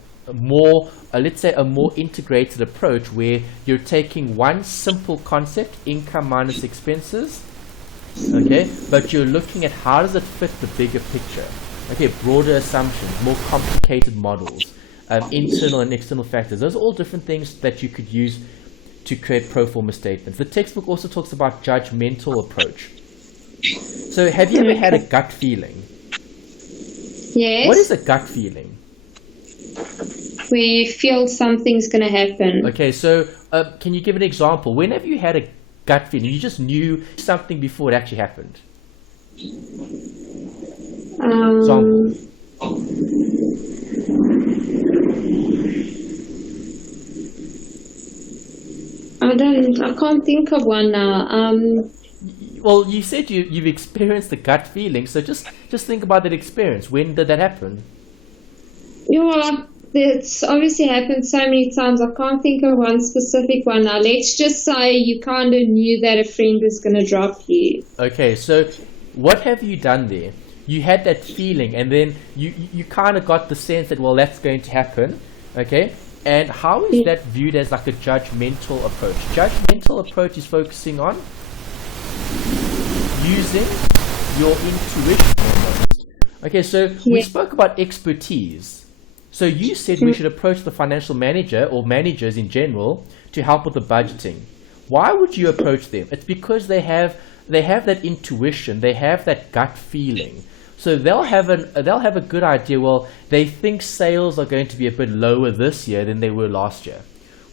let's say a more integrated approach where you're taking one simple concept, income minus expenses, okay, but you're looking at how does it fit the bigger picture. Okay, broader assumptions, more complicated models, internal and external factors. Those are all different things that you could use to create pro forma statements. The textbook also talks about judgmental approach. So have you ever had a gut feeling? Yes. What is a gut feeling? Where you feel something's going to happen. Okay, so can you give an example? When have you had a gut feeling? You just knew something before it actually happened. Example. I can't think of one now. Well, you said you've experienced the gut feeling, so just think about that experience. When did that happen? Yeah, it's obviously happened so many times. I can't think of one specific one now. Let's just say you kind of knew that a friend was going to drop you. Okay, so what have you done there? You had that feeling, and then you kind of got the sense that, well, that's going to happen. Okay, and how is that viewed as like a judgmental approach? Judgmental approach is focusing on using your intuition almost. Okay, so we spoke about expertise. So you said we should approach the financial manager or managers in general to help with the budgeting. Why would you approach them? It's because they have that intuition, they have that gut feeling. So they'll have a good idea. Well, they think sales are going to be a bit lower this year than they were last year,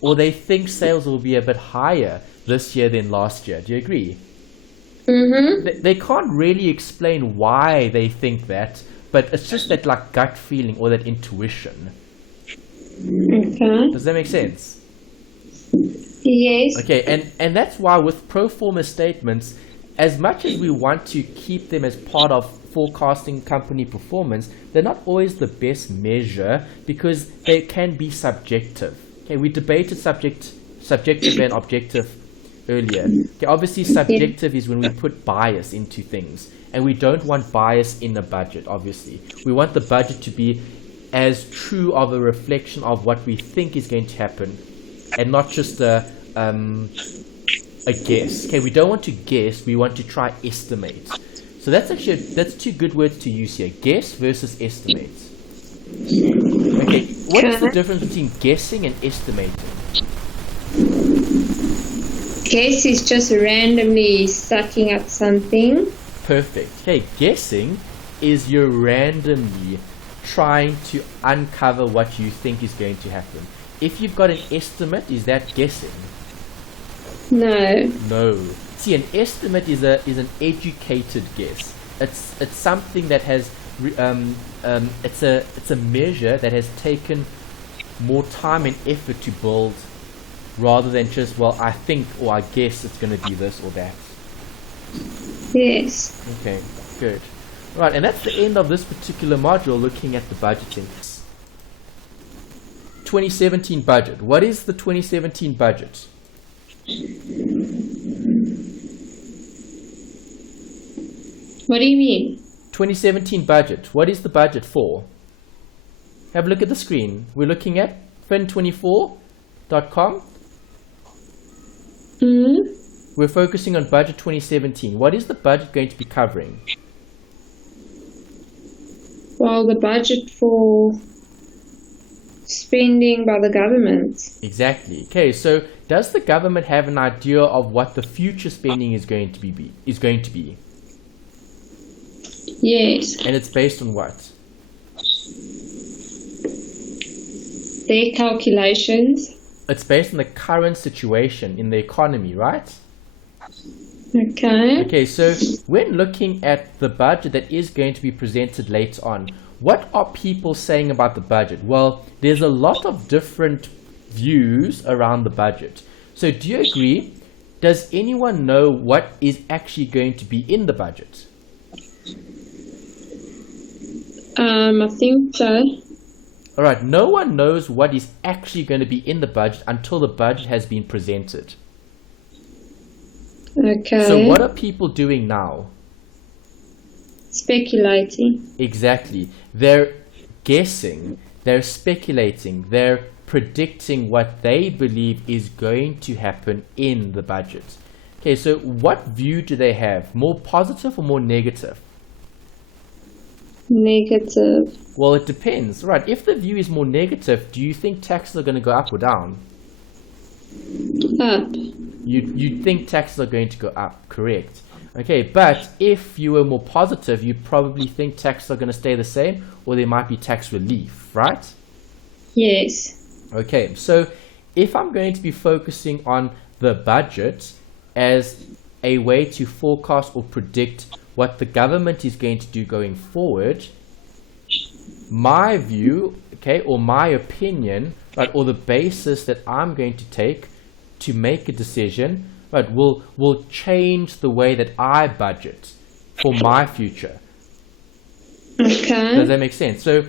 or they think sales will be a bit higher this year than last year. Do you agree? Mm-hmm. They can't really explain why they think that, but it's just that like gut feeling or that intuition. Okay. Does that make sense? Yes. Okay, and that's why with pro forma statements, as much as we want to keep them as part of forecasting company performance, they're not always the best measure because they can be subjective. Okay, we debated subjective and objective earlier. Okay, obviously subjective is when we put bias into things, and we don't want bias in a budget. Obviously, we want the budget to be as true of a reflection of what we think is going to happen, and not just a guess. Okay, we don't want to guess, we want to try estimate. So that's two good words to use here: guess versus estimate. Okay, what is the difference between guessing and estimating? Guess is just randomly sucking up something. Perfect. Okay, guessing is you're randomly trying to uncover what you think is going to happen. If you've got an estimate, is that guessing? No. No. See, an estimate is an educated guess. It's something that has it's a measure that has taken more time and effort to build, rather than just, well, I think or I guess it's going to be this or that. Yes. Okay, good. Right, and that's the end of this particular module, looking at the budgeting. 2017 budget. What is the 2017 budget? What do you mean? 2017 budget. What is the budget for? Have a look at the screen. We're looking at FIN3702.com. We're focusing on budget 2017. What is the budget going to be covering? Well, the budget for spending by the government. Exactly. Okay, so does the government have an idea of what the future spending is going to be? Yes. And it's based on what? Their calculations. It's based on the current situation in the economy, right? Okay. Okay, so when looking at the budget that is going to be presented later on, what are people saying about the budget? Well, there's a lot of different views around the budget. So do you agree? Does anyone know what is actually going to be in the budget? I think so. All right, no one knows what is actually going to be in the budget until the budget has been presented. Okay. So what are people doing now? Speculating. Exactly. They're guessing, they're speculating, they're predicting what they believe is going to happen in the budget. Okay, so what view do they have? More positive or more negative? Negative. Well, it depends. Right, if the view is more negative, do you think taxes are going to go up or down? Up. You'd think taxes are going to go up, correct. Okay, but if you were more positive, you'd probably think taxes are going to stay the same, or there might be tax relief, right? Yes. Okay, so if I'm going to be focusing on the budget as a way to forecast or predict what the government is going to do going forward, my view, okay, or my opinion, right, or the basis that I'm going to take to make a decision, right, will change the way that I budget for my future. Okay. Does that make sense? So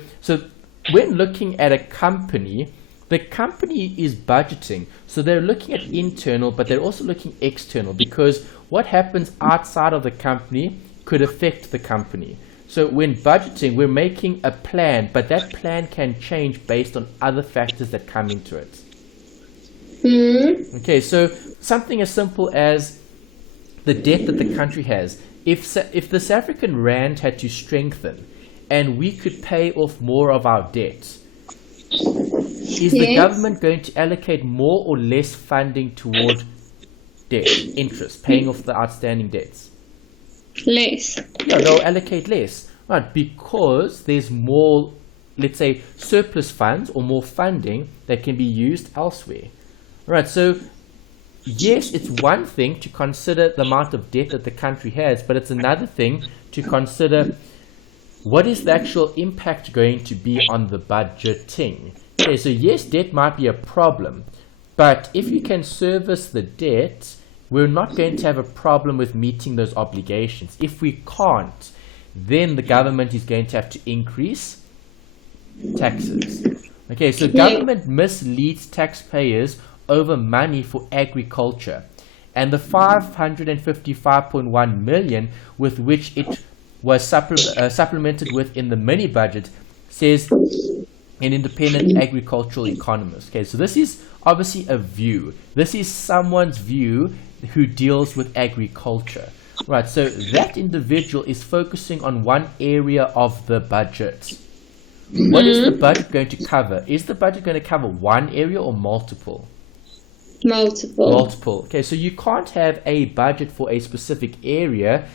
when looking at a company, the company is budgeting. So they're looking at internal, but they're also looking external, because what happens outside of the company could affect the company. So when budgeting, we're making a plan, but that plan can change based on other factors that come into it. Okay, so something as simple as the debt that the country has. If the South African rand had to strengthen and we could pay off more of our debt, is the government going to allocate more or less funding toward debt, interest, paying off the outstanding debts? Less. Yeah, they'll allocate less, right? Because there's more, let's say, surplus funds or more funding that can be used elsewhere. Right, so yes, it's one thing to consider the amount of debt that the country has, but it's another thing to consider what is the actual impact going to be on the budgeting. Okay, so yes, debt might be a problem, but if you can service the debt, we're not going to have a problem with meeting those obligations. If we can't, then the government is going to have to increase taxes. Okay, so government misleads taxpayers over money for agriculture, and the 555.1 million with which it was supplemented with in the mini budget, says an independent agricultural economist. Okay, so this is obviously a view. This is someone's view who deals with agriculture. Right, so that individual is focusing on one area of the budget. What is the budget going to cover? Is the budget going to cover one area or multiple? Multiple. Okay, so you can't have a budget for a specific area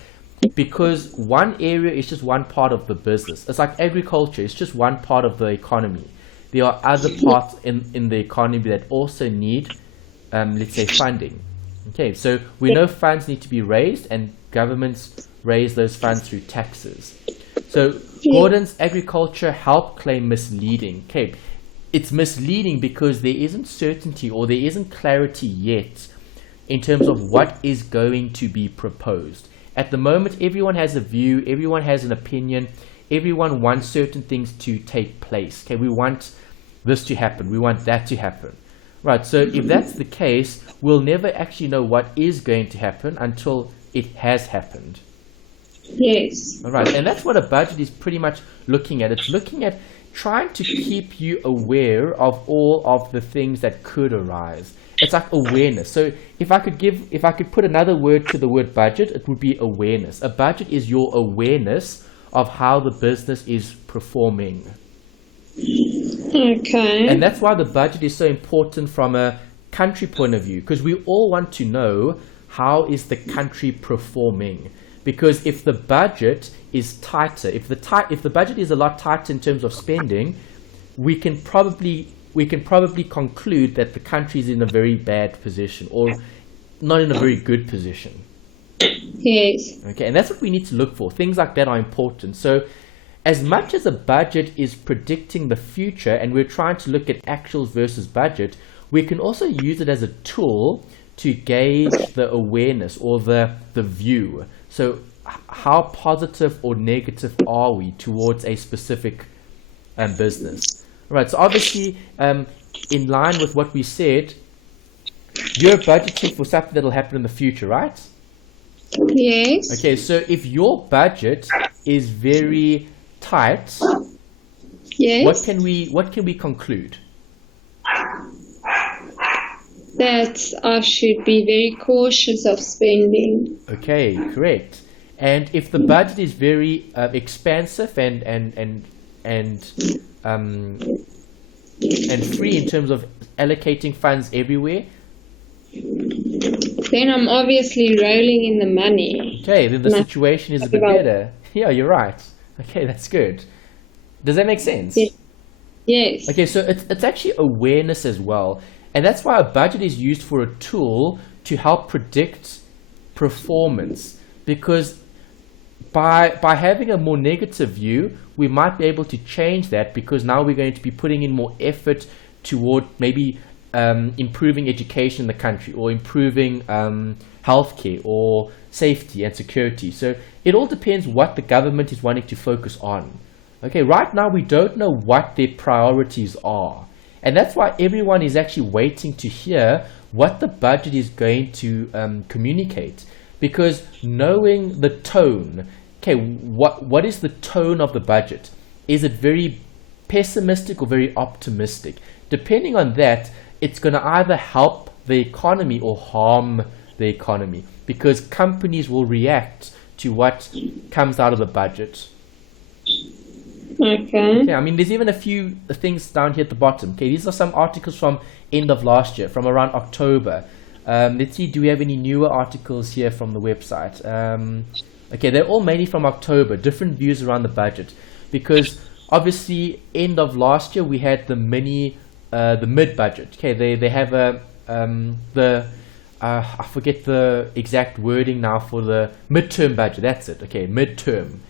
because one area is just one part of the business. It's like agriculture, it's just one part of the economy. There are other parts in the economy that also need, let's say, funding. Okay, so we know funds need to be raised, and governments raise those funds through taxes. So Gordon's agriculture help claim misleading. Okay, it's misleading because there isn't certainty or there isn't clarity yet in terms of what is going to be proposed. At the moment, everyone has a view, everyone has an opinion, everyone wants certain things to take place. Okay, we want this to happen, we want that to happen. Right, so if that's the case, we'll never actually know what is going to happen until it has happened. Yes. All right, and that's what a budget is pretty much looking at. It's looking at trying to keep you aware of all of the things that could arise. It's like awareness. So if I could put another word to the word budget, it would be awareness. A budget is your awareness of how the business is performing. Okay. And that's why the budget is so important from a country point of view, because we all want to know how is the country performing. Because if the budget is tighter, if the budget is a lot tighter in terms of spending, we can probably conclude that the country is in a very bad position or not in a very good position. Yes. Okay, and that's what we need to look for. Things like that are important. So as much as a budget is predicting the future and we're trying to look at actuals versus budget, we can also use it as a tool to gauge the awareness or the view. So how positive or negative are we towards a specific business? Right, so obviously, in line with what we said, you're budgeting for something that will happen in the future, right? Yes. Okay, so if your budget is very tight, Yes. what can we conclude? That I should be very cautious of spending. Okay, correct. And if the budget is very expansive and free in terms of allocating funds everywhere, then I'm obviously rolling in the money. okay, then the situation is a bit better. Yeah, you're right. Okay, that's good. Does that make sense? Yes. Okay, so it's actually awareness as well. And that's why a budget is used for a tool to help predict performance. Because by having a more negative view, we might be able to change that, because now we're going to be putting in more effort toward maybe improving education in the country, or improving healthcare or safety and security. So it all depends what the government is wanting to focus on. Okay, right now we don't know what their priorities are. And that's why everyone is actually waiting to hear what the budget is going to communicate. Because knowing the tone, okay, what is the tone of the budget? Is it very pessimistic or very optimistic? Depending on that, it's going to either help the economy or harm the economy, because companies will react to what comes out of the budget. Okay. Yeah, I mean, there's even a few things down here at the bottom. Okay, these are some articles from end of last year, from around October. Let's see, do we have any newer articles here from the website? Okay, they're all mainly from October, different views around the budget. Because obviously, end of last year, we had the mid-budget. Okay, they have I forget the exact wording now for the midterm budget. That's it. Okay, midterm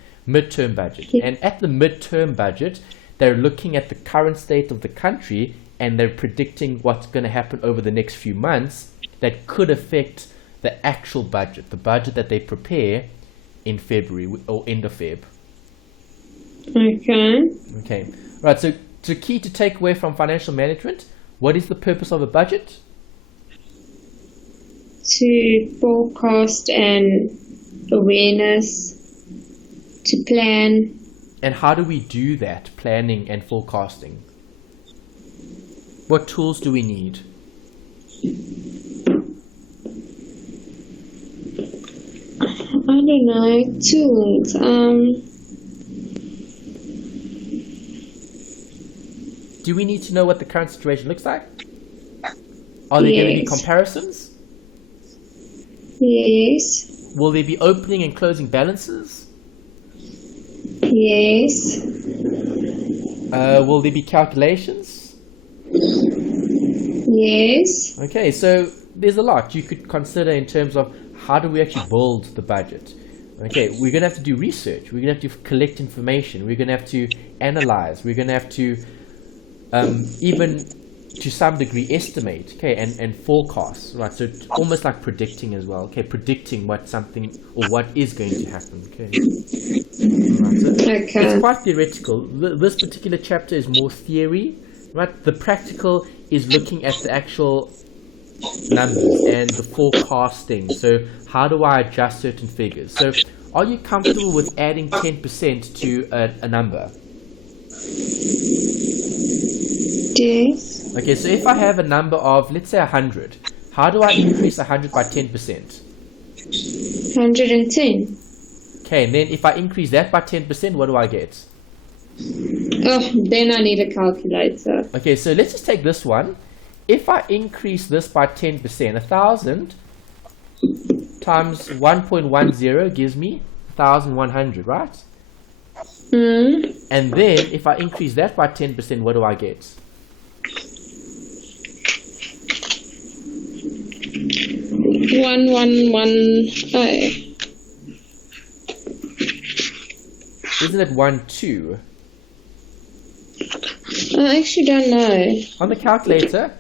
budget. And at the midterm budget, they're looking at the current state of the country, and they're predicting what's going to happen over the next few months that could affect the actual budget, the budget that they prepare in February or end of Feb. Okay. Right. So key to take away from financial management, what is the purpose of a budget? To forecast and awareness, to plan. And how do we do that, planning and forecasting? What tools do we need? I don't know, tools. Do we need to know what the current situation looks like? Are there going to be comparisons? Yes. Will there be opening and closing balances? Yes. Will there be calculations? Yes. Okay, so there's a lot you could consider in terms of how do we actually build the budget. Okay, we're going to have to do research. We're going to have to collect information. We're going to have to analyze. We're going to have to even to some degree estimate, okay, and forecast, right? So it's almost like predicting as well, okay, predicting what something or what is going to happen, okay. Right, so it's quite theoretical. This particular chapter is more theory, right? The practical is looking at the actual numbers and the forecasting. So how do I adjust certain figures? So are you comfortable with adding 10% to a number? Yes. Okay, so if I have a number of, let's say 100, how do I increase 100 by 10%? 110. Okay, and then if I increase that by 10%, what do I get? Oh, then I need a calculator. Okay, so let's just take this one. If I increase this by 10%, 1,000 times 1.10 gives me 1,100, right? And then if I increase that by 10%, what do I get? 1110. Isn't it 12? I actually don't know. On the calculator,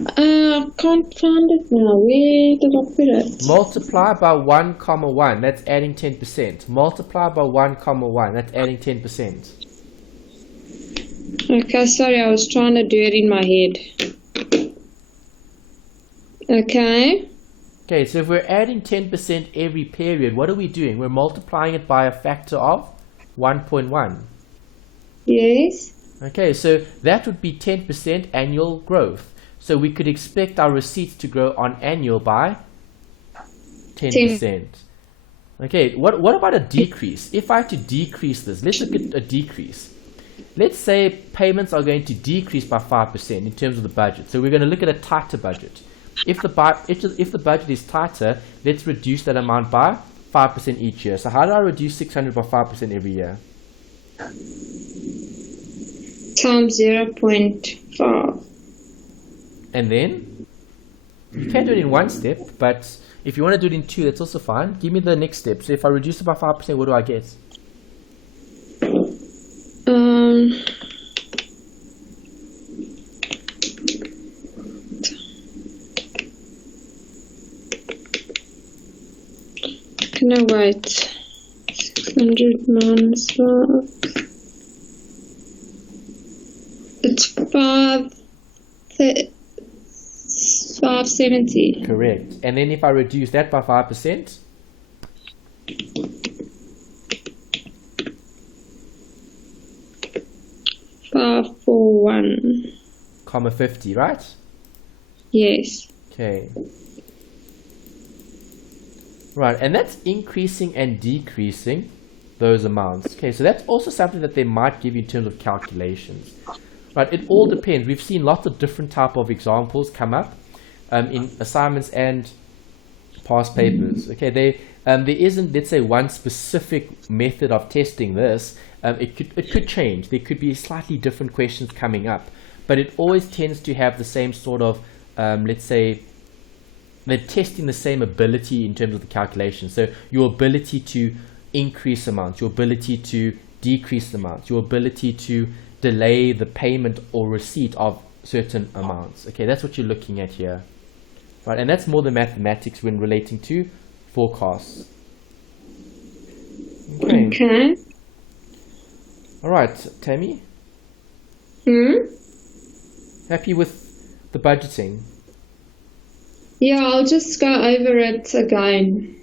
I can't find it now. Where did I put it? multiply by 1, 1, that's adding 10%. Multiply by 1, 1, that's adding 10%. Okay, sorry, I was trying to do it in my head. Okay. Okay, so if we're adding 10% every period, what are we doing? We're multiplying it by a factor of 1.1. Yes. Okay, so that would be 10% annual growth. So we could expect our receipts to grow on annual by 10%. Okay, what about a decrease? If I had to decrease this, let's look at a decrease. Let's say payments are going to decrease by 5% in terms of the budget. So we're going to look at a tighter budget. If the budget is tighter, let's reduce that amount by 5% each year. So how do I reduce 600 by 5% every year? Times 0.5. And then you can do it in one step, but if you want to do it in two, that's also fine. Give me the next step. So if I reduce it by 5%, what do I get? Can I wait? 600 minus 5. It's 570. Correct. And then if I reduce that by 5%? 541. Comma 50, right? Yes. Okay. Right, and that's increasing and decreasing those amounts. Okay, so that's also something that they might give you in terms of calculations. Right, it all depends. We've seen lots of different type of examples come up in assignments and past papers. Okay, there isn't, let's say, one specific method of testing this. It could change. There could be slightly different questions coming up, but it always tends to have the same sort of, let's say, they're testing the same ability in terms of the calculation. So your ability to increase amounts, your ability to decrease amounts, your ability to delay the payment or receipt of certain amounts. Okay, that's what you're looking at here. Right, and that's more the mathematics when relating to forecasts. Okay. All right, Tammy? Happy with the budgeting? Yeah, I'll just go over it again.